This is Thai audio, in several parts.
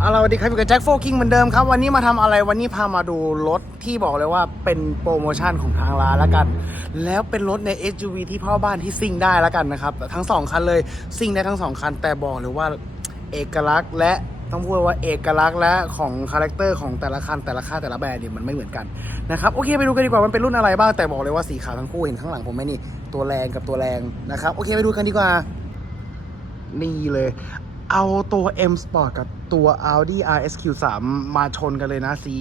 เอาละสวัสดีครับอยู่กับแจ็คโฟกิงเหมือนเดิมครับ วันนี้มาทำอะไรวันนี้พามาดูรถที่บอกเลยว่าเป็นโปรโมชั่นของทางร้านแล้วกัน แล้วเป็นรถใน SUV ที่พ่อบ้านที่ซิ่งได้แล้วกันนะครับ ทั้งสองคันเลยซิ่งได้ทั้งสองคัน แต่บอกเลยว่าเอกลักษณ์และต้องพูดว่าเอกลักษณ์และของคาแรคเตอร์ของแต่ละคันแต่ละค่าแต่ละแบรนด์เนี่ยมันไม่เหมือนกันนะครับโอเคไปดูกันดีกว่ามันเป็นรุ่นอะไรบ้างแต่บอกเลยว่าสีขาวทั้งคู่เห็นข้างหลังผมไหมนี่ตัวแรงกับตัวแรงนะครับโอเคไปดูกันดีกว่านี่เลย เอาตัว M Sport กับตัว Audi RSQ3 มาชนกันเลยนะ สี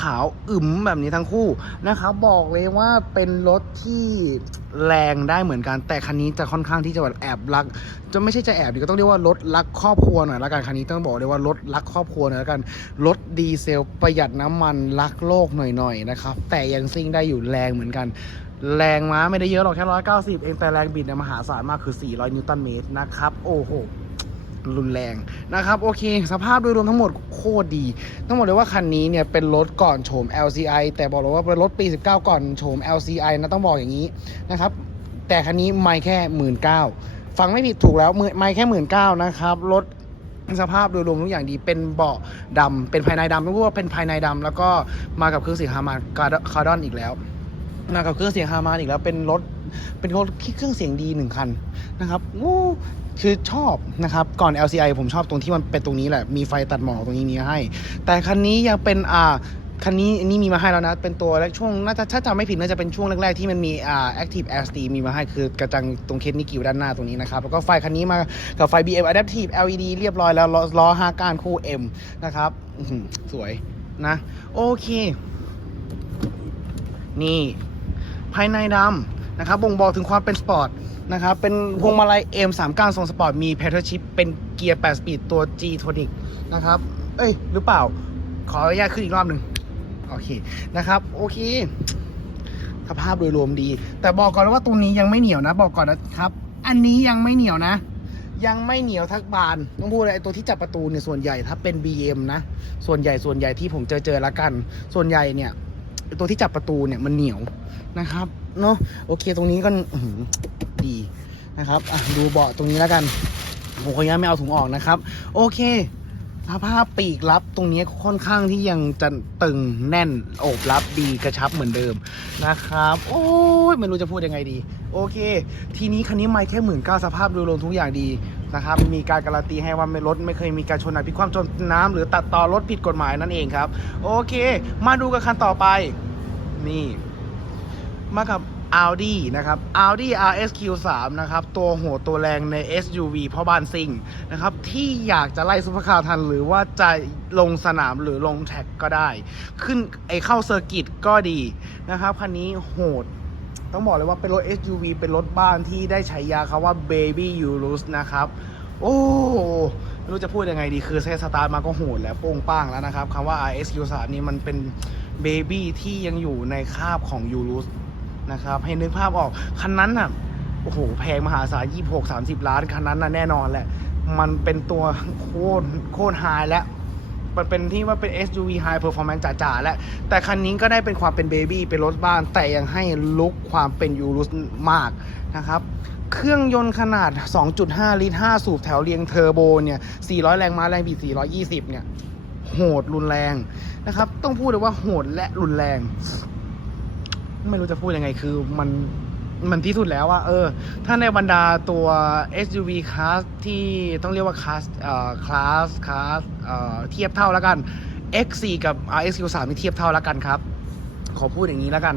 ขาวอึมแบบนี้ทั้งคู่นะครับ บอกเลยว่าเป็นรถที่แรงได้เหมือนกัน แต่คันนี้จะค่อนข้างที่จะแบบแอบรัก จะไม่ใช่จะแอบดีก็ต้องเรียกว่ารถรักครอบครัวหน่อยละกันคันนี้ต้องบอกเลยว่ารถรักครอบครัวหน่อยละกันรถดีเซลประหยัดน้ำมันรักโลกหน่อยๆนะครับ แต่ยังซิ่งได้อยู่แรงเหมือนกันแรงม้าไม่ได้เยอะหรอกแค่ร้อยเก้าสิบเองแต่แรงบิดเนี่ยมหาศาลมากคือ 400 นิวตันเมตรนะครับ โอ้โห รุนแรงนะครับ โอเค สภาพโดยรวมทั้งหมดโคตรดี ต้องบอกเลยว่าคันนี้เนี่ยเป็นรถก่อนโฉม LCI แต่บอกเลยว่าเป็นรถปี 19 ก่อนโฉม LCI นะต้องบอกอย่างนี้นะครับ แต่คันนี้ไม่แค่หมื่นเก้าฟังไม่ผิดถูกแล้วไม่แค่หมื่นเก้านะครับรถสภาพโดยรวมทุกอย่างดีเป็นเบาะดำเป็นภายในดำต้องพูดว่าเป็นภายในดำแล้วก็มากับเครื่องเสียงฮามันคาร์ดอนอีกแล้วมากับเครื่องเสียงฮาร์มันอีกแล้วเป็นรถเป็นรถที่เครื่องเสียงดีหนึ่งคันนะครับงู คือชอบนะครับก่อน LCI ผมชอบตรงที่มันเป็นตรงนี้แหละ มีไฟตัดหมอกตรงนี้มีให้ แต่คันนี้ยังเป็นอ่าคันนี้นนี้มีมาให้แล้วนะ เป็นตัวแรกช่วงน่าจะถ้าจำไม่ผิดน่าจะเป็นช่วงแรกๆที่มันมีอ่า Active Air Steam มีมาให้คือกระจังตรงเคสนิกิวด้านหน้าตรงนี้นะครับ แล้วก็ไฟคันนี้มากับไฟ BM Adaptive LED เรียบร้อยแล้วล้อห้าก้านคู่ M นะครับสวยนะ โอเค นี่ ภายในดำ นะครับบ่งบอกถึงความเป็นสปอร์ตนะครับเป็นพวงมาลัย M39 ทรงสปอร์ตมี p e d a l shift เป็นเกียร์8สปีดตัว G Tonic นะครับเอ้ยหรือเปล่า ขออนุญาตขึ้นอีกรอบหนึ่งโอเคนะครับโอเคสภาพโดยรวมดี แต่บอกก่อนว่าตรงนี้ยังไม่เหนียวนะ บอกก่อนนะครับ อันนี้ยังไม่เหนียวนะ ยังไม่เหนียวทักบานต้องพูดเลยไอ้ตัวที่จับประตูเนี่ยส่วนใหญ่ถ้าเป็น BM นะ ส่วนใหญ่ส่วนใหญ่ที่ผมเจอเจอละกัน ส่วนใหญ่เนี่ย ตัวที่จับประตูเนี่ยมันเหนียวนะครับเนาะโอเคตรงนี้ก็ดีนะครับดูเบาะตรงนี้แล้วกันผมขออนุญาตไม่เอาถุงออกนะครับ โอเคสภาพปีกรับตรงนี้ค่อนข้างที่ยังจะตึงแน่นโอบรับดีกระชับเหมือนเดิมนะครับ โอ้ยไม่รู้จะพูดยังไงดี โอเค ทีนี้คันนี้ไม่แค่หมื่นเก้าสภาพดยรวมทุกอย่างดี นะครับ มีการการันตีให้ว่าไม่รถไม่เคยมีการชนอัดพลิกความจนน้ำหรือตัดต่อรถผิดกฎหมายนั่นเองครับ โอเค มาดูกันคันต่อไป นี่ มากับ Audi นะครับ Audi RSQ3 นะครับ ตัวหัวตัวแรงใน SUV พ่อบ้านซิ่งนะครับ ที่อยากจะไล่ซุปเปอร์คาร์ทัน หรือว่าจะลงสนามหรือลงแท็กก็ได้ ขึ้นไอเข้าเซอร์กิตก็ดีนะครับ คันนี้โหด ต้องบอกเลยว่าเป็นรถ SUV เป็นรถบ้านที่ได้ฉายาคาว่า Baby Urus นะครับ โอ้ไม่รู้จะพูดยังไงดีคือเซสตาร์มาก็โหดแล้วโป้งป้างแล้วนะครับคำว่า RSQ3 นี้มันเป็นเบบี้ที่ยังอยู่ในคาบของ Urus นะครับ ให้นึกภาพออก คันนั้นน่ะโอ้โห แพงมหาศาล 26 30 ล้าน คันนั้นน่ะแน่นอนแหละ มันเป็นตัวโคตรโคตรไฮแล้ว มันเป็นที่ว่าเป็น SUV High Performance จ๋าๆแล้วแต่คันนี้ก็ได้เป็นความเป็นเบบี้เป็นรถบ้าน แต่ยังให้ลุกความเป็นยูรุสมากนะครับเครื่องยนต์ขนาด 2.5 ลิตร 5 สูบแถวเรียงเทอร์โบเนี่ย 400 แรงม้าแรงบิด 420 เนี่ย โหดรุนแรงนะครับ ต้องพูดเลยว่าโหดและรุนแรง ไม่รู้จะพูดยังไงคือมัน มันที่สุดแล้วอะเออ ถ้าในบรรดาตัว SUV class ที่ต้องเรียกว่า class เอ่อ class class เอ่อเทียบเท่าแล้วกัน X4 กับ RSQ3 นี่เทียบเท่าแล้วกันครับ ขอพูดอย่างนี้แล้วกัน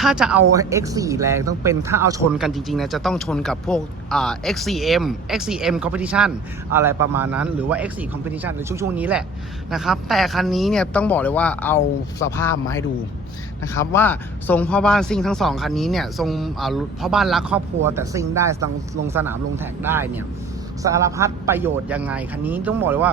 ถ้าจะเอา X4 แรงต้องเป็นถ้าเอาชนกันจริงๆนะจะต้องชนกับพวกอ่า X4M X4M Competition อะไรประมาณนั้น หรือว่า X4 Competition ในช่วงๆนี้แหละนะครับ แต่คันนี้เนี่ยต้องบอกเลยว่าเอาสภาพมาให้ดู นะครับว่าทรงพ่อบ้านซิ่งทั้งสองคันนี้เนี่ยทรงพ่อบ้านรักครอบครัว แต่ซิ่งได้ลงสนามลงแท็กได้เนี่ยสารพัดประโยชน์ยังไงคันนี้ต้องบอกเลยว่า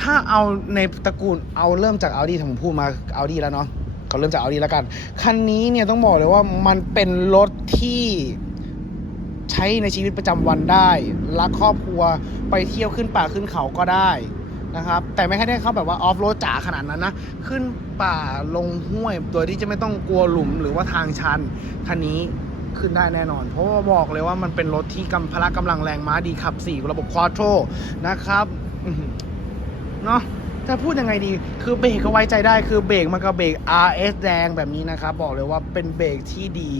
ถ้าเอาในตระกูลเอาเริ่มจาก Audi ที่ผมพูดมา Audi แล้วเนาะก็เริ่มจาก Audi แล้วกัน คันนี้เนี่ยต้องบอกเลยว่ามันเป็นรถที่ใช้ในชีวิตประจำวันได้ รักครอบครัวไปเที่ยวขึ้นป่าขึ้นเขาก็ได้ นะครับ แต่ไม่ได้เข้าแบบว่าออฟโรดจ๋าขนาดนั้นนะ ขึ้นป่าลงห้วยโดยที่จะไม่ต้องกลัวหลุมหรือว่าทางชันคันนี้ขึ้นได้แน่นอน เพราะว่าบอกเลยว่ามันเป็นรถที่กำพละกำลังแรงม้าดีขับ 4 ระบบควอโตรนะครับเนาะจะพูดยังไงดี คือเบรกก็ไว้ใจได้ คือเบรกมันก็เบรก RS แดงแบบนี้นะครับ บอกเลยว่าเป็นเบรกที่ดี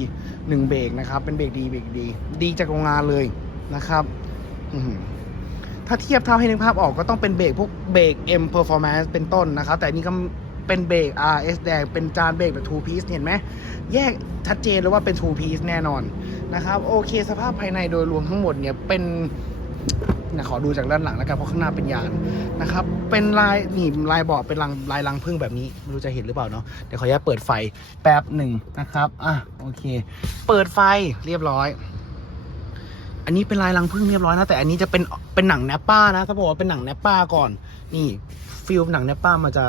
หนึ่งเบรกนะครับ เป็นเบรกดีเบรกดี ดีจากโรงงานเลยนะครับ อื ถ้าเทียบเท่าให้นึกภาพออกก็ต้องเป็นเบรกพวกเบรก M Performance เป็นต้นนะครับ แต่นี่ก็เป็นเบรก RS แดง เป็นจานเบรกแบบ two piece เห็นไหม แยกชัดเจนเลยว่าเป็น two piece แน่นอนนะครับ โอเคสภาพภายในโดยรวมทั้งหมดเนี่ยเป็นนะขอดูจากด้านหลังแล้วกันเพราะข้างหน้าเป็นยานนะครับ เป็นลายหนี่ลายบาะเป็นลายลายลังพึ่งแบบนี้ไม่รู้จะเห็นหรือเปล่าเนาะเดี๋ยวขออนุญาตเปิดไฟแป๊บหนึ่งนะครับอะโอเค เปิดไฟเรียบร้อย อันนี้เป็นลายลังพึ่งเรียบร้อยนะ แต่อันนี้จะเป็นเป็นหนังแนปป้านะถ้าบอกว่าเป็นหนังแนปป้าก่อน นี่ฟิลหนังแนปป้ามันจะ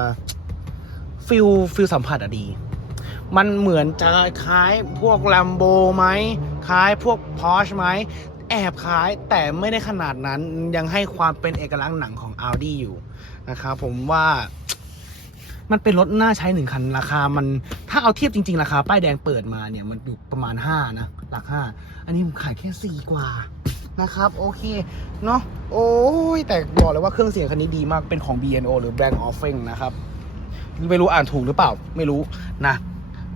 ฟิลฟิลสัมผัสอะดี มันเหมือนจะคล้ายพวกแลมโบไหมคล้ายพวกพอชไหมแอบคล้ายแต่ไม่ได้ขนาดนั้นยังให้ความเป็นเอกลักษณ์หนังของ Audi อยู่นะครับผมว่า มันเป็นรถน่าใช้หนึ่งคันราคามันถ้าเอาเทียบจริง ๆ ราคาป้ายแดงเปิดมาเนี่ยมันอยู่ประมาณ 5 นะหลัก 5 อันนี้ผมขายแค่ 4 กว่านะครับ โอเค เนาะโอ้ย แต่บอกเลยว่าเครื่องเสียงคันนี้ดีมากเป็นของ BNO หรือ Brand Offering นะครับ ไม่รู้อ่านถูกหรือเปล่า ไม่รู้นะ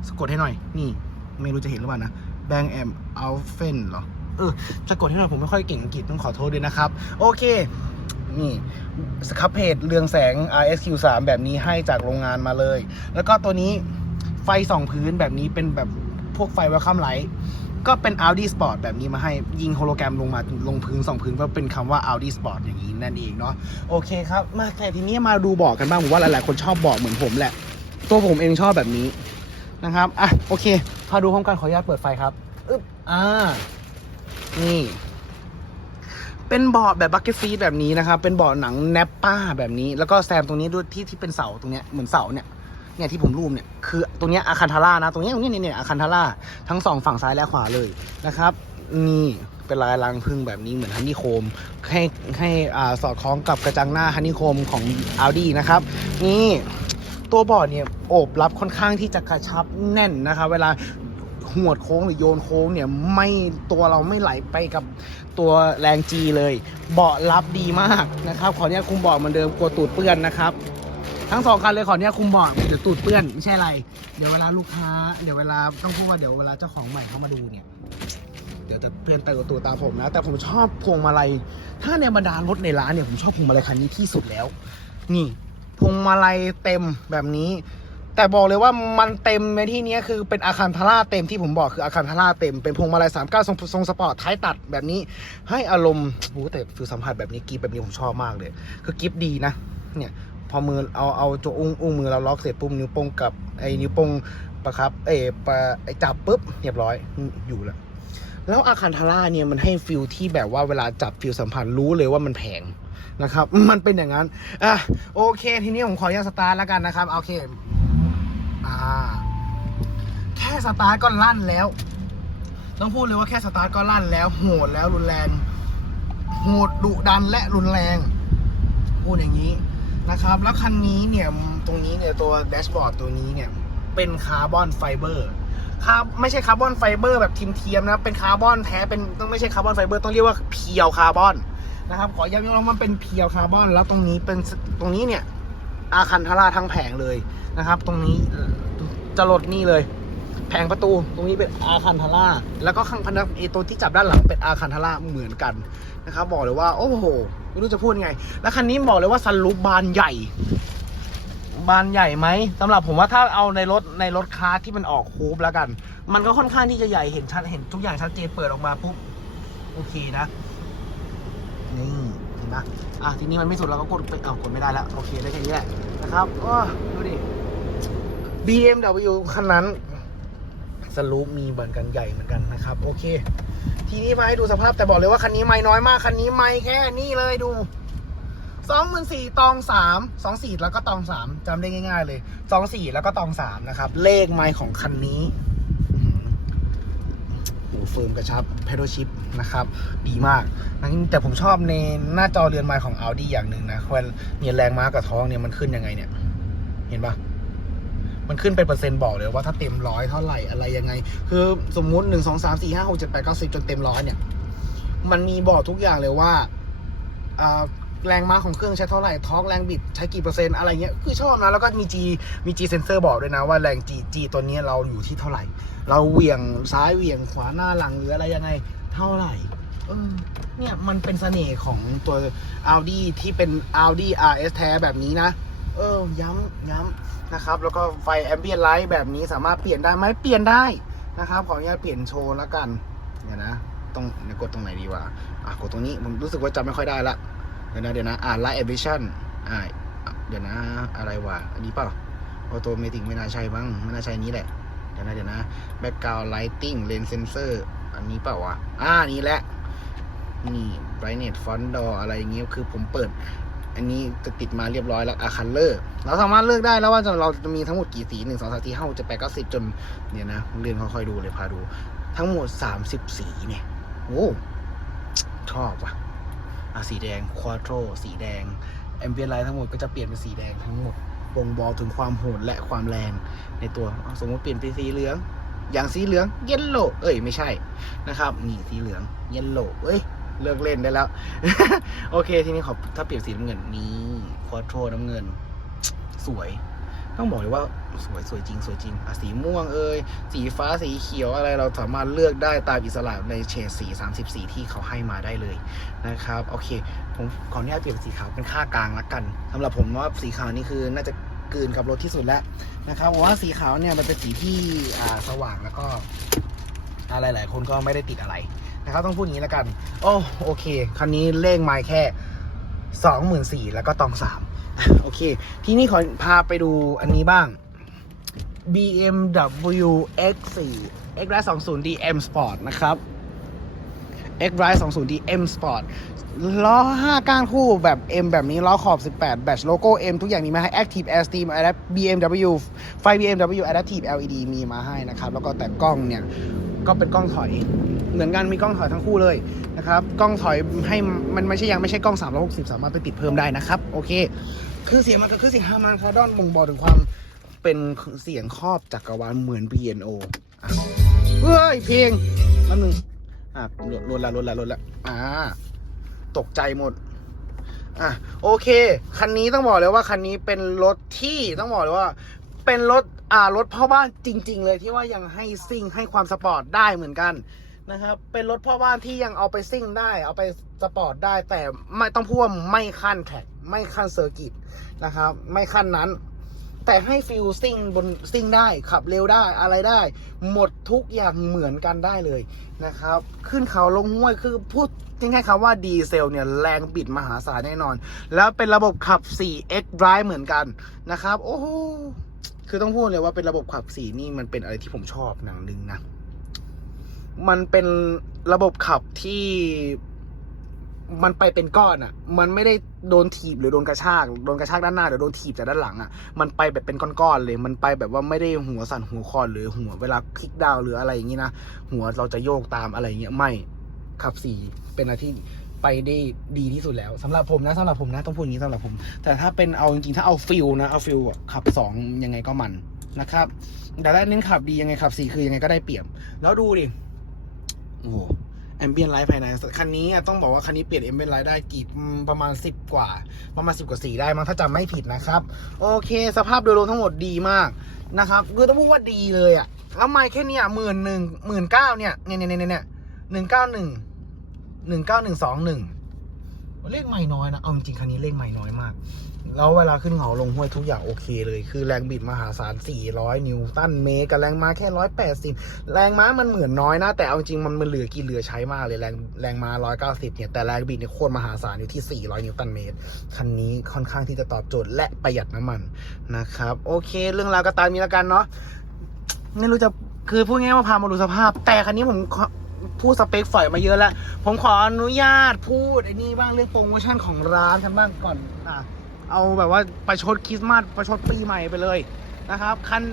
สะกดให้หน่อย นี่ ไม่รู้จะเห็นหรือเปล่านะ Bang M Alphen เหรอ เออสะกดให้หน่อยผมไม่ค่อยเก่งอังกฤษต้องขอโทษด้วยนะครับ โอเค นี่สครับเพจเรืองแสง RSQ3 แบบนี้ให้จากโรงงานมาเลย แล้วก็ตัวนี้ไฟสองพื้นแบบนี้เป็นแบบพวกไฟ Welcome Light ก็เป็น Audi Sport แบบนี้มาให้ยิงโฮโลแกรมลงมาลงพื้นสองพื้นก็เป็นคำว่า Audi Sport อย่างนี้นั่นเองเนาะโอเคครับ มาแต่ทีนี้มาดูเบาะกันบ้างผมว่าหลายๆคนชอบเบาะเหมือนผมแหละ ตัวผมเองชอบแบบนี้นะครับอะโอเคพาดูพร้อมกันขออนุญาตเปิดไฟครับอึ๊บอ่านี่ เป็นเบาะแบบบักเก็ตซีแบบนี้นะครับ เป็นเบาะหนังแนปป้าแบบนี้ แล้วก็แซมตรงนี้ด้วยที่ที่เป็นเสาตรงเนี้ยเหมือนเสาเนี่ยเนี่ยที่ผมรูปเนี่ยคือตรงเนี้ยอาคันทาร่านะตรงเนี้ยตรงเนี้ยเนี่ยอาคันทาร่าทั้งสองฝั่งซ้ายและขวาเลยนะครับนี่เป็นลายรังพึ่งแบบนี้เหมือนฮันนี่โคม ให้ให้อ่าสอดคล้องกับกระจังหน้าฮันนี่โคมของ Audi นะครับ นี่ตัวบอร์ดเนี่ยโอบรับค่อนข้างที่จะกระชับแน่นนะครับเวลา หวดโค้งหรือโยนโค้งเนี่ยไม่ตัวเราไม่ไหลไปกับตัวแรงจีเลย เบาะรับดีมากนะครับขออนุญาตคุมเบาะเหมือนเดิมกลัวตูดเปื้อนนะครับ ทั้งสองคันเลยขออนุญาตคุมเบาะเดี๋ยวตูดเปื้อนไม่ใช่อะไร เดี๋ยวเวลาลูกค้า เดี๋ยวเวลาต้องพูดว่าเดี๋ยวเวลาเจ้าของใหม่เขามาดูเนี่ยเดี๋ยวจะเพื่อนเตอตัวตามผมนะ แต่ผมชอบพวงมาลัย ถ้าในบรรดารถในร้านเนี่ยผมชอบพวงมาลัยคันนี้ที่สุดแล้ว นี่พวงมาลัยเต็มแบบนี้ แต่บอกเลยว่ามันเต็มในที่นี้คือเป็นอาคารทาร่าเต็มที่ผมบอกคืออาคารทาร่าเต็มเป็นพวงมาลัยสามเก้าทรงทรงสปอร์ตท้ายตัดแบบนี้ ให้อารมณ์โอ้แต่ฟิลสัมผัสแบบนี้กีบแบบนี้ผมชอบมากเลย คือกิฟดีนะ เนี่ยพอมือเอาเอาจอุ้งอุ้งมือเราล็อกเสร็จปุ๊บนิ้วโป้งกับไอ้นิ้วโป้งประครับเอปะไอ้จับปุ๊บเรียบร้อยอยู่แล้วแล้วอาคันทาร่าเนี่ยมันให้ฟิลที่แบบว่าเวลาจับฟิลสัมผัสรู้เลยว่ามันแพงนะครับ มันเป็นอย่างนั้นอะโอเค ทีนี้ผมขออนุญาตสตาร์ทแล้วกันนะครับ โอเค อ่า แค่สตาร์ทก็ลั่นแล้ว ต้องพูดเลยว่าแค่สตาร์ทก็ลั่นแล้ว โหดแล้วรุนแรง โหดดุดันและรุนแรง พูดอย่างนี้นะครับ แล้วคันนี้เนี่ยตรงนี้เนี่ยตัวแดชบอร์ดตัวนี้เนี่ย เป็นคาร์บอนไฟเบอร์คาร์ไม่ใช่คาร์บอนไฟเบอร์แบบทิมเทียมนะเป็นคาร์บอนแท้เป็นต้องไม่ใช่คาร์บอนไฟเบอร์ต้องเรียกว่าเพียวคาร์บอนนะครับขอย้ำว่ามันเป็นเพียวคาร์บอนแล้วตรงนี้เป็นตรงนี้เนี่ย อาคันทาราทั้งแผงเลยนะครับ ตรงนี้จะลดนี่เลย แผงประตูตรงนี้เป็นอาคันทาราแล้วก็ข้างพนักเอตัวที่จับด้านหลังเป็นอาคันทาราเหมือนกันนะครับ บอกเลยว่าโอ้โหไม่รู้จะพูดไง แล้วคันนี้บอกเลยว่าซันรูปบานใหญ่ บานใหญ่ไหมสำหรับผมว่าถ้าเอาในรถในรถคาร์ที่มันออกคูปแล้วกัน มันก็ค่อนข้างที่จะใหญ่เห็นชัดเห็นทุกอย่างชัดเจนเปิดออกมาปุ๊บโอเคนะนี่ นะอะทีนี้มันไม่สุดเราก็กดไปอ้ากดไม่ได้แล้วโอเคได้แค่นี้แหละนะครับอ้ดูดิ BMW คันนั้นสลูปมีเหมือนกันใหญ่เหมือนกันนะครับ โอเค ทีนี้มาให้ดูสภาพแต่บอกเลยว่าคันนี้ไม่น้อยมากคันนี้ไม่แค่นี้เลยดูสองหมื่นสี่ตองสามสองสี่แล้วก็ตองสามจำได้ง่าย ๆ เลยสองสี่แล้วก็ตองสามนะครับ เลขไมล์ของคันนี้ เฟิร์มกระชับ p พด l ชิปนะครับ ดีมากนะแต่ผมชอบในหน้าจอเรือนไมล์ของ Audi อย่างหนึ่งนะว่าเนี่ยแรงม้ากับท้องเนี่ยมันขึ้นยังไงเนี่ย เห็นปะมันขึ้นเป็นเปอร์เซ็นต์บอกเลยว่าถ้าเต็มร้อยเท่าไหร่อะไรยังไง คือสมมุติหนึ่งสองสามสี่ห้าหกเจ็ดแปดเก้าสิบจนเต็มร้อยเนี่ย มันมีบอกทุกอย่างเลยว่าอ่า แรงม้าของเครื่องใช้เท่าไหร่ทอร์กแรงบิดใช้กี่เปอร์เซ็นต์อะไรเงี้ยคือชอบนะแล้วก็มี G มี G เซนเซอร์บอกด้วยนะว่าแรง G G ตัวนี้เราอยู่ที่เท่าไหร่ เราเหวี่ยงซ้ายเหวี่ยงขวาหน้าหลังหรืออะไรยังไงเท่าไหร่เออเนี่ยมันเป็นเสน่ห์ของตัว Audi ที่เป็น Audi RS แท้แบบนี้นะ เออ ย้ำย้ำนะครับ แล้วก็ไฟแอมเบียนไลท์แบบนี้สามารถเปลี่ยนได้ไหมเปลี่ยนได้นะครับ ขออนุญาตเปลี่ยนโชว์แล้วกัน เดี๋ยวนะต้องกดตรงไหนดีวะอะกดตรงนี้ผมรู้สึกว่าจำไม่ค่อยได้ละ เดี๋ยวนะเดี๋ยวนะอ่าไลท์แอ v ิชันอ่าเดี๋ยวนะอะไรวะอันนี้เปล่าออโตเมติกไม่น่าใช่บ้างไม่น่าใช่อันนี้แหละ เดี๋ยวนะเดี๋ยวนะแบ็กกราวด์ไลทิงเลนเซนเซอร์อันนี้เปล่าวะอ่านี่แหละนี่ brightness font door อะไรอย่างเงี้ยคือผมเปิด อันนี้จะติดมาเรียบร้อยแล้วอะคันเลอร์เราสามารถเลือกได้แล้วว่าจะเราจะมีทั้งหมดกี่สีหนึ่งสองสามสี่ห้าหกเจ็ดแปดเก้าสิบจนเนี่ยนะเรียนค่อยๆดูเลยพาดู ทั้งหมดสามสิบสีเนี่ยโอ้ชอบว่ะ อะสีแดงควอโตรสีแดงแอมเบียไลท์ทั้งหมดก็จะเปลี่ยนเป็นสีแดงทั้งหมดบ่งบอกถึงความโหดและความแรงในตัวสมมติเปลี่ยนเป็นสีเหลือง อย่างสีเหลืองเยลโล่เอ้ยไม่ใช่นะครับนี่สีเหลืองเยลโล่เอ้ยเลิกเล่นได้แล้ว โอเคทีนี้ขอถ้าเปลี่ยนสีน้ำเงินนี้ควอโตรน้ำเงิน สวย ต้องบอกเลยว่าสวยสวยจริงสวยจริงอะสีม่วงเอ่ยสีฟ้าสีเขียวอะไรเราสามารถเลือกได้ตามอิสระในเฉดสี30สีที่เขาให้มาได้เลยนะครับโอเคผมขออนุญาตเปลี่ยนสีขาวเป็นค่ากลางละกันสำหรับผมว่าสีขาวนี่คือน่าจะกืนกับรถที่สุดแล้วนะครับว่าสีขาวเนี่ยมันเป็นสีที่อ่าสว่างแล้วก็อะไรหลายคนก็ไม่ได้ติดอะไรนะครับต้องพูดอย่างนี้แล้วกัน โอ้โอเค คันนี้เลขไมล์แค่สองหมื่นสี่แล้วก็ตองสาม โอเค ที่นี่ขอพาไปดูอันนี้บ้าง BMW X4 X 1 2 0 D M Sport นะครับ X 1 2 0 D M Sport ล้อ 5 ก้านคู่แบบ M แบบนี้ล้อขอบ 18 แบตโลโก้ M ทุกอย่างมีมาให้ Active Air Steam BMW ไฟ BMW Adaptive LED มีมาให้นะครับ แล้วก็แต่กล้องเนี่ย ก็เป็นกล้องถอย เหมือนกันมีกล้องถอยทั้งคู่เลยนะครับ กล้องถอยให้มันไม่ใช่ยังไม่ใช่กล้อง 360 สามารถไปติดเพิ่มได้นะครับ โอเค คือเสียงมันก็คือเสียงฮามันคาร์ดอนบ่งบอกถึงความเป็นเสียงครอบจักรวาลเหมือน B&O อะเฮ้ยเพลงแป๊บนึงอะลดละลดละลดละอ่า ตกใจหมด อะโอเค คันนี้ต้องบอกเลยว่าคันนี้เป็นรถที่ต้องบอกเลยว่า เป็นรถอ่ารถพ่อบ้านจริง ๆ เลยที่ว่ายังให้ซิ่งให้ความสปอร์ตได้เหมือนกันนะครับ เป็นรถพ่อบ้านที่ยังเอาไปซิ่งได้ เอาไปสปอร์ตได้ แต่ไม่ต้องพูดว่าไม่ขั้นแท็ก ไม่ขั้นเซอร์กิตนะครับ ไม่ขั้นนั้น แต่ให้ฟิลซิ่งบนซิ่งได้ขับเร็วได้อะไรได้ หมดทุกอย่างเหมือนกันได้เลยนะครับ ขึ้นเขาลงห้วยคือพูดง่ายๆคำว่าดีเซลเนี่ยแรงบิดมหาศาลแน่นอน แล้วเป็นระบบขับ 4x drive เหมือนกันนะครับ โอ้โหคือต้องพูดเลยว่าเป็นระบบขับสีนี่มันเป็นอะไรที่ผมชอบหนังหนึ่งนะ มันเป็นระบบขับที่ มันไปเป็นก้อนอะ่ะ มันไม่ได้โดนถีบหรือโดนกระชาก โดนกระชากด้านหน้าหรือโดนถีบจากด้านหลังอะ่ะ มันไปแบบเป็นก้อนๆเลย มันไปแบบว่าไม่ได้หัวสั่นหัวคลอนหรือหัวเวลาคลิกดาวหรืออะไรอย่างนี้นะ หัวเราจะโยกตามอะไรอย่างเงี้ย ไม่ขับสี่เป็นอะไรที่ไปได้ดีที่สุดแล้วสำหรับผมนะสำหรับผมนะต้องพูดอย่างนี้สำหรับผม แต่ถ้าเป็นเอาจริงๆถ้าเอาฟิลนะเอาฟิลขับสองยังไงก็มันนะครับ แต่ถ้าเน้นขับดียังไงขับสี่คือยังไงก็ได้เปรียบ แล้วดูดิ โอ้ แอมเบียนไลท์ภายใน คันนี้ต้องบอกว่าคันนี้เปลี่ยนแอมเบียนไลท์ได้กี่ประมาณ 10 กว่า ประมาณ 10 กว่าสีได้มั้งถ้าจำไม่ผิดนะครับ โอเค สภาพโดยรวมทั้งหมดดีมากนะครับคือต้องพูดว่าดีเลยอะแล้วไม่แค่เนี้ยหมื่นหนึ่งหมื่นเก้าเนี่ยเนี่ยเนี่ยเนี่ยเนี่ยหนึ่งเก้าหนึ่งหนึ่งเก้าหนึ่งสองหนึ่งเลขไม่น้อยนะเอาจริงๆคันนี้เลขไม่น้อยมาก แล้วเวลาขึ้นเขาลงห้วยทุกอย่างโอเคเลย คือแรงบิดมหาศาล 400 นิวตันเมตรกับแรงม้าแค่ 180 แรงม้ามันเหมือนน้อยนะ แต่เอาจริงมันมันเหลือกินเหลือใช้มากเลยแรงแรงม้า 190 เนี่ย แต่แรงบิดเนี่ยโคตรมหาศาลอยู่ที่ 400 นิวตันเมตร คันนี้ค่อนข้างที่จะตอบโจทย์และประหยัดน้ำมันนะครับ โอเค เรื่องราวก็ตามนี้แล้วกันเนาะ ไม่รู้จะ คือพูดง่ายว่าพามาดูสภาพ แต่คันนี้ผมพูดสเปคฝอยมาเยอะแล้ว ผมขออนุญาตพูดไอ้นี่บ้างเรื่องโปรโมชั่นของร้านกันบ้างก่อนอะ เอาแบบว่าประชดคริสต์มาสประชดปีใหม่ไปเลยนะครับ คัน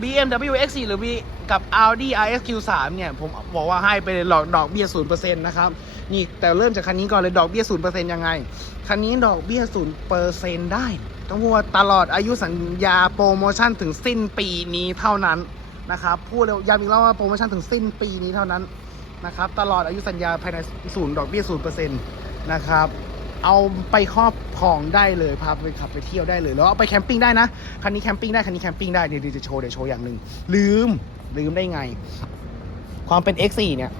BMW X4 หรือ B กับ Audi RSQ3 เนี่ย ผมบอกว่าให้ไปหลอกดอกเบี้ย0%นะครับ นี่แต่เริ่มจากคันนี้ก่อนเลยดอกเบี้ย0%ยังไง คันนี้ดอกเบี้ย0%ได้ ต้องพูดว่าตลอดอายุสัญญาโปรโมชั่นถึงสิ้นปีนี้เท่านั้นนะครับ พูดเร็วย้ำอีกรอบว่าโปรโมชั่นถึงสิ้นปีนี้เท่านั้นนะครับ ตลอดอายุสัญญาภายในศูนย์ดอกเบี้ย0%นะครับ เอาไปครอบครองได้เลยพาไปขับไปเที่ยวได้เลยแล้วเอาไปแคมปิ้งได้นะคันนี้แคมปิ้งได้คันนี้แคมปิ้งได้เดี๋ยวจะโชว์เดี๋ยวโชว์อย่างหนึ่งลืมลืมได้ไง ความเป็น X4 เนี่ย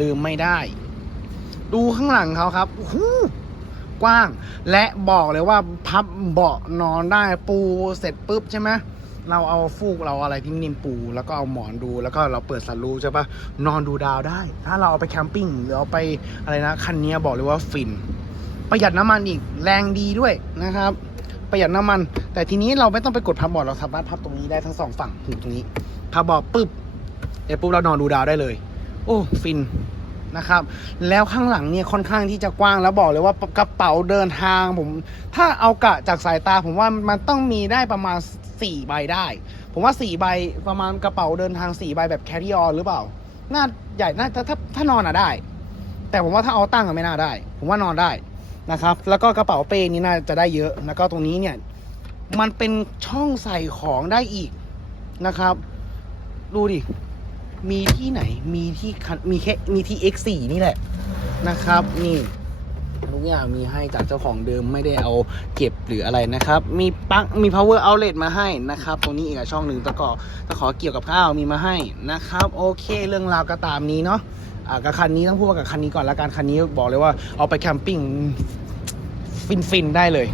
ลืมไม่ได้ ดูข้างหลังเขาครับโอ้โหกว้าง และบอกเลยว่าพับเบาะนอนได้ปูเสร็จปุ๊บใช่ไหม เราเอาฟูกเราอะไรที่นิ่มปู แล้วก็เอาหมอนดูแล้วก็เราเปิดสันรูใช่ปะนอนดูดาวได้ ถ้าเราเอาไปแคมปิ้งหรือเอาไปอะไรนะคันนี้บอกเลยว่าฟิน ประหยัดน้ำมันอีกแรงดีด้วยนะครับ ประหยัดน้ำมัน แต่ทีนี้เราไม่ต้องไปกดพับเบาะเราสามารถพับตรงนี้ได้ทั้งสองฝั่งหูตรงนี้พับเบาะปุ๊บเดี๋ยวปุ๊บเรานอนดูดาวได้เลย โอ้ฟินนะครับแล้วข้างหลังเนี่ยค่อนข้างที่จะกว้างแล้วบอกเลยว่ากระเป๋าเดินทางผม ถ้าเอากะจากสายตาผมว่ามันต้องมีได้ประมาณ 4ใบได้ ผมว่า 4 ใบประมาณกระเป๋าเดินทาง 4 ใบแบบ carry on หรือเปล่า น่าใหญ่น่าถ้าถ้าถ้านอนอะได้ แต่ผมว่าถ้าเอาตั้งอะไม่น่าได้ ผมว่านอนได้นะครับ แล้วก็กระเป๋าเป้นี้น่าจะได้เยอะ แล้วก็ตรงนี้เนี่ย มันเป็นช่องใส่ของได้อีกนะครับ ดูดิ มีที่ไหน มีที่มีแค่ มีที่ X4 นี่แหละนะครับ นี่ ทุกอย่างมีให้จากเจ้าของเดิมไม่ได้เอาเก็บหรืออะไรนะครับ มีปลั๊กมี power outlet มาให้นะครับ ตรงนี้อีกช่องหนึ่งตะกอตะขอเกี่ยวกับข้าวมีมาให้นะครับ โอเคเรื่องราวก็ตามนี้เนาะอ่ากับคันนี้ต้องพูดว่ากับคันนี้ก่อนละกันคันนี้บอกเลยว่าเอาไปแคมปิ้งฟินฟินๆได้เลย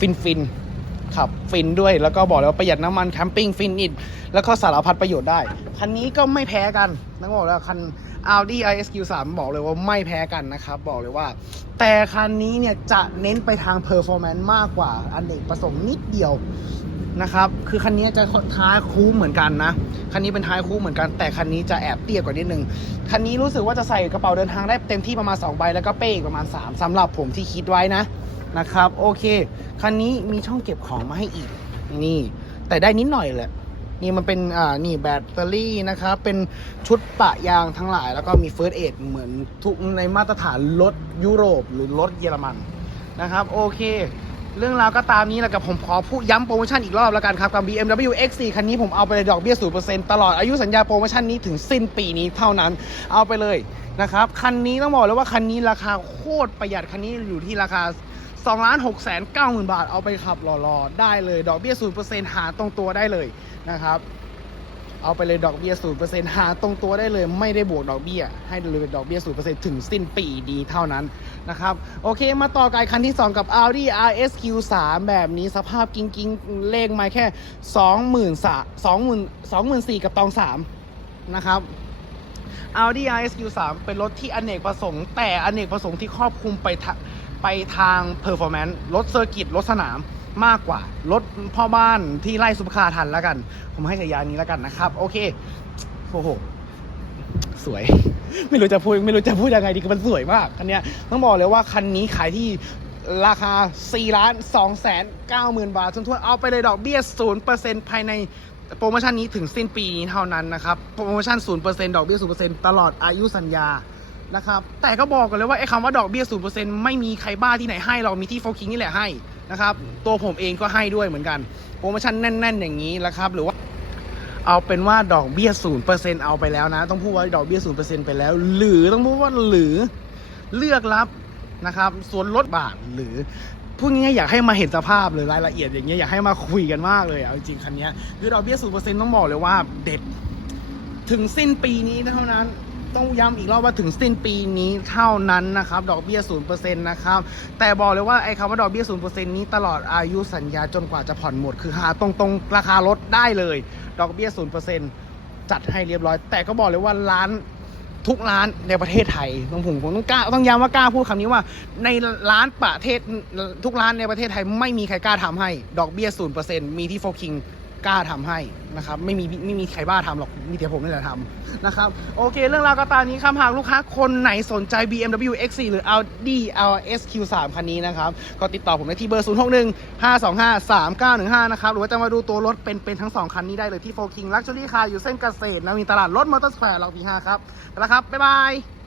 ฟินฟินๆ ขับฟินด้วย แล้วก็บอกเลยว่าประหยัดน้ำมันแคมปิ้งฟินอีกแล้วก็สารพัดประโยชน์ได้ คันนี้ก็ไม่แพ้กันต้องบอกเลยว่าคัน Audi RSQ3 บอกเลยว่าไม่แพ้กันนะครับ บอกเลยว่า แต่คันนี้เนี่ยจะเน้นไปทาง performance มากกว่าอันเนกประสงค์นิดเดียวนะครับ คือคันนี้จะท้ายคู่เหมือนกันนะ คันนี้เป็นท้ายคู่เหมือนกัน แต่คันนี้จะแอบเตี้ยกว่านิดนึง คันนี้รู้สึกว่าจะใส่กระเป๋าเดินทางได้เต็มที่ประมาณ2ใบแล้วก็เป้อีกประมาณ 3สำหรับผมที่คิดไว้นะ นะครับ โอเค คันนี้มีช่องเก็บของมาให้อีก นี่ แต่ได้นิดหน่อยแหละ นี่มันเป็นอ่านี่แบตเตอรี่นะครับ เป็นชุดปะยางทั้งหลาย แล้วก็มีเฟิร์สเอดเหมือนทุกในมาตรฐานรถยุโรปหรือรถเยอรมันนะครับ โอเค เรื่องราวก็ตามนี้แหละกับผมขอพูดย้ำโปรโมชั่นอีกรอบแล้วกันครับกับ BMW X4 คันนี้ผมเอาไปเลยดอกเบี้ย0%ตลอดอายุสัญญาโปรโมชั่นนี้ถึงสิ้นปีนี้เท่านั้นเอาไปเลยนะครับ คันนี้ต้องบอกเลยว่าคันนี้ราคาโคตรประหยัดคันนี้อยู่ที่ราคา 2ล้าน6แสน9หมื่นบาทเอาไปขับหล่อๆ ได้เลย ดอกเบี้ย 0%หาตรงตัวได้เลยนะครับ เอาไปเลยดอกเบี้ย 0%หาตรงตัวได้เลย ไม่ได้บวกดอกเบี้ย ให้เลยดอกเบี้ย 0%ถึงสิ้นปีดีเท่านั้นนะครับ โอเค มาต่อกันคันที่ 2 กับ Audi RSQ3 แบบนี้สภาพกิ้งกิ้งๆเลขมาแค่ 20,000 20,000 24,000กับตอง3นะครับ Audi RSQ3 เป็นรถที่อเนกประสงค์ แต่อเนกประสงค์ที่ครอบคลุมไปท ไปทาง performance รถเซอร์กิตรถสนามมากกว่ารถพ่อบ้านที่ไล่ซุปเปอร์คาร์ทันแล้วกัน ผมให้ฉายานี้แล้วกันนะครับ โอเคโอ้โหสวย ไม่รู้จะพูดไม่รู้จะพูดยังไงดีคือมันสวยมากคันนี้ต้องบอกเลยว่าคันนี้ขายที่ราคา 4 ล้าน2แสน9หมื่นบาททุนๆเอาไปเลยดอกเบี้ย 0%ภายในโปรโมชั่นนี้ถึงสิ้นปีนี้เท่านั้นนะครับ โปรโมชั่น 0%ดอกเบี้ย 0%ตลอดอายุสัญญา นะครับแต่ก็บอกกันเลยว่าไอ้คำว่าดอกเบี้ย0%ไม่มีใครบ้าที่ไหนให้เรามีที่โฟกิงนี่แหละให้นะครับตัวผมเองก็ให้ด้วยเหมือนกันโปรโมชั่นแน่น ๆ อย่างนี้นะครับหรือว่าเอาเป็นว่าดอกเบี้ยศูนย์เปอร์เซ็นต์เอาไปแล้วนะ ต้องพูดว่าดอกเบี้ยศูนย์เปอร์เซ็นต์ไปแล้ว หรือต้องพูดว่าหรือเลือกรับนะครับส่วนลดบาทหรือพูดง่ายๆอยากให้มาเห็นสภาพหรือรายละเอียดอย่างเงี้ยอยากให้มาคุยกันมากเลยเอาจริงคันเนี้ยคือดอกเบี้ยศูนย์เปอร์เซ็นต้องบอกเลยว่าเด็ดถึงสิ้นปีนี้เท่านั้น ต้องย้ำอีกรอบว่าถึงสิ้นปีนี้เท่านั้นนะครับ ดอกเบี้ยศูนย์เปอร์เซ็นต์นะครับ แต่บอกเลยว่าไอ้คำว่าดอกเบี้ยศูนย์เปอร์เซ็นต์นี้ตลอดอายุสัญญาจนกว่าจะผ่อนหมด คือหาตรงๆ ราคารถได้เลย ดอกเบี้ยศูนย์เปอร์เซ็นต์จัดให้เรียบร้อย แต่ก็บอกเลยว่าร้านทุกร้านในประเทศไทยต้องผมผมต้องกล้าต้องย้ำว่ากล้าพูดคำนี้ว่า ในร้านประเทศทุกร้านในประเทศไทยไม่มีใครกล้าทำให้ ดอกเบี้ยศูนย์เปอร์เซ็นต์มีที่โฟคิง กล้าทำให้นะครับไม่มีไม่มีใครบ้าทำหรอกมีแต่ผมนี่แหละทำนะครับโอเค เรื่องราวก็ตามนี้ครับหากลูกค้าคนไหนสนใจ BMW X4 หรือ Audi RSQ3 คันนี้นะครับก็ติดต่อผมได้ที่เบอร์ 061 525 3915 นะครับหรือว่าจะมาดูตัวรถเป็นเป็นทั้ง 2 คันนี้ได้เลยที่โฟคิงลักชัวรี่คาร์อยู่เส้นเกษตรนะมีตลาดรถมอเตอร์สแควร์เราพี5ครับไปแล้วครับ บ๊ายบาย